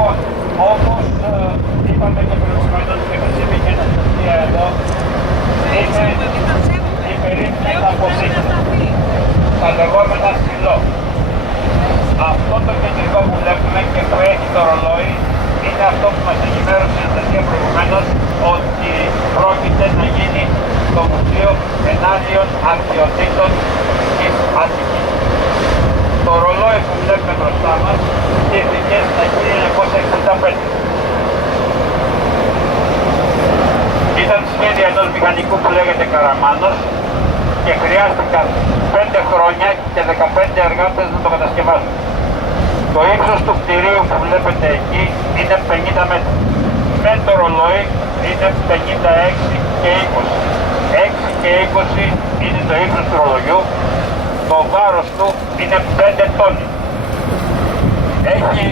Λοιπόν, όπως είπαμε και προηγουμένως και μας είπε και η αστυνομία εδώ, είναι η περίπτωση αποθήκη, τα λεγόμενα σιλό. Αυτό το κεντρικό που βλέπουμε και που έχει το ρολόι είναι αυτό που μας ενημέρωσε η αστυνομία προηγουμένως, ότι πρόκειται να γίνει το Μουσείο Ενάντιον Αρχαιοτήτων της Αττικής. Το ρολόι που βλέπουμε μπροστά μας στήθηκε στα 1965. Ήταν σχέδια ενός μηχανικού που λέγεται Καραμάνος και χρειάστηκαν 5 χρόνια και 15 εργάτες να το κατασκευάσουν. Το ύψος του κτηρίου που βλέπετε εκεί είναι 50 μέτρα. Με το ρολόι είναι 56 και 20. 6 και 20 είναι το ύψος του ρολογιού. Το βάρος του είναι 5 τόνοι. Έχει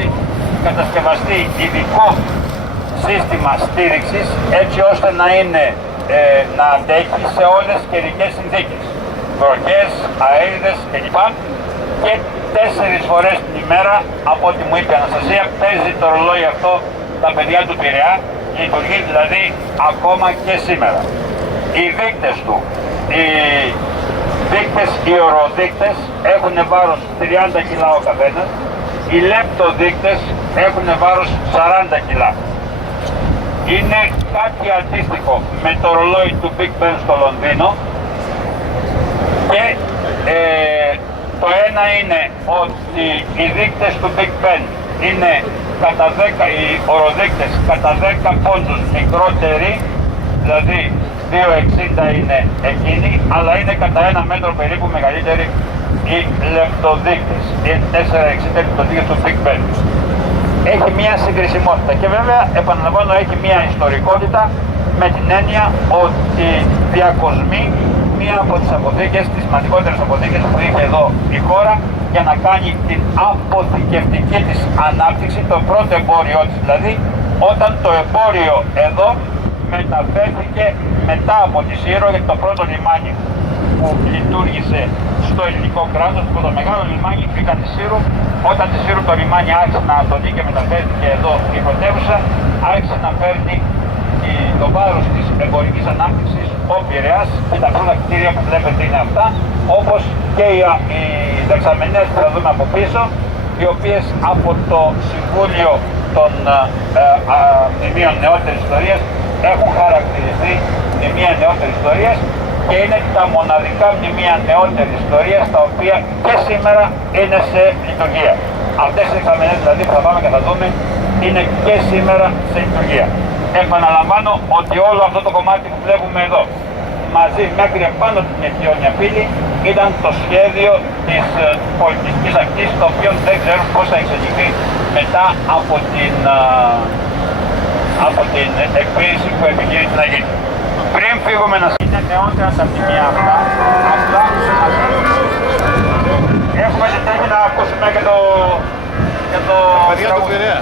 κατασκευαστεί ειδικό σύστημα στήριξης έτσι ώστε να να αντέχει σε όλες τις καιρικές συνθήκες. Βροχές, αέριδες κλπ. Και 4 φορές την ημέρα, από ό,τι μου είπε η Αναστασία, παίζει το ρολόι αυτό τα παιδιά του Πειραιά, λειτουργεί δηλαδή ακόμα και σήμερα. Οι δείκτες του, οι οροδείκτες έχουν βάρος 30 κιλά ο καθένας, οι λεπτοδείκτες έχουν βάρος 40 κιλά. Είναι κάτι αντίστοιχο με το ρολόι του Big Ben στο Λονδίνο και το ένα είναι ότι οι δείκτες του Big Ben είναι κατά 10, οι οροδείκτες κατά 10 πόντους μικρότεροι, δηλαδή 2,60 είναι εκείνοι, αλλά είναι κατά 1 μέτρο περίπου μεγαλύτεροι οι λεπτοδείκτες. Είναι 4,60 λεπτοδείκτες του Big Ben. Έχει μία συγκρισιμότητα και βέβαια, επαναλαμβάνω, έχει μία ιστορικότητα με την έννοια ότι διακοσμεί μία από τις αποθήκες, τις σημαντικότερες αποθήκες που είχε εδώ η χώρα για να κάνει την αποθηκευτική της ανάπτυξη, το πρώτο εμπόριό της δηλαδή, όταν το εμπόριο εδώ μεταφέρθηκε μετά από τη Σύρο, γιατί το πρώτο λιμάνι που λειτουργήσε στο ελληνικό κράτος, που το μεγάλο λιμάνι ήταν τη Σύρου. Όταν τη Σύρου το λιμάνι άρχισε να ανατολεί και μεταφέρθηκε εδώ η πρωτεύουσα, άρχισε να παίρνει το βάρος της εμπορικής ανάπτυξης ο Πειραιάς και τα πρώτα κτίρια που βλέπετε είναι αυτά, όπως και οι δεξαμενές που θα δούμε από πίσω, οι οποίες από το Συμβούλιο των Μνημείων Νεότερης Ιστορίας έχουν χαρακτηριστεί μνημεία νεότερης ιστορίας και είναι τα μοναδικά μνημεία νεότερης ιστορίας τα οποία και σήμερα είναι σε λειτουργία. Αυτές οι δεξαμενές δηλαδή που θα πάμε και θα δούμε είναι και σήμερα σε λειτουργία. Επαναλαμβάνω ότι όλο αυτό το κομμάτι που βλέπουμε εδώ μαζί μέχρι επάνω την Αιτιόνια Πύλη ήταν το σχέδιο της πολιτιστικής ακτής, το οποίο δεν ξέρω πώς θα εξελιχθεί μετά από την εκποίηση που επιχειρείται να γίνει. Πριν φύγουμε να είναι νεότερα στα μνημεία αυτά, απλά έχουμε ζητήσει να ακούσουμε και το... Παιδιά του Πειραιά.